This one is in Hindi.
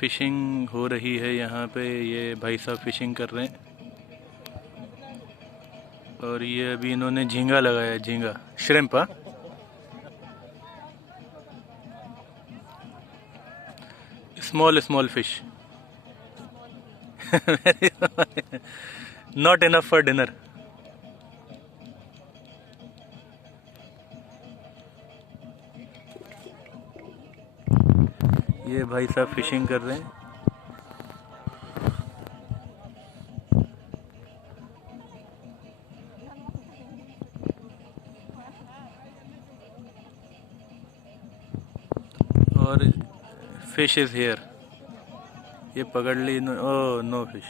फिशिंग हो रही है यहाँ पे। ये भाई साहब फिशिंग कर रहे हैं और ये अभी इन्होंने झींगा लगाया है, झींगा श्रिम्प। हाँ, small small fish, not enough for dinner. ये भाई साहब फिशिंग कर रहे हैं। और फिश इज हेयर, ये पकड़ ली। Oh no fish.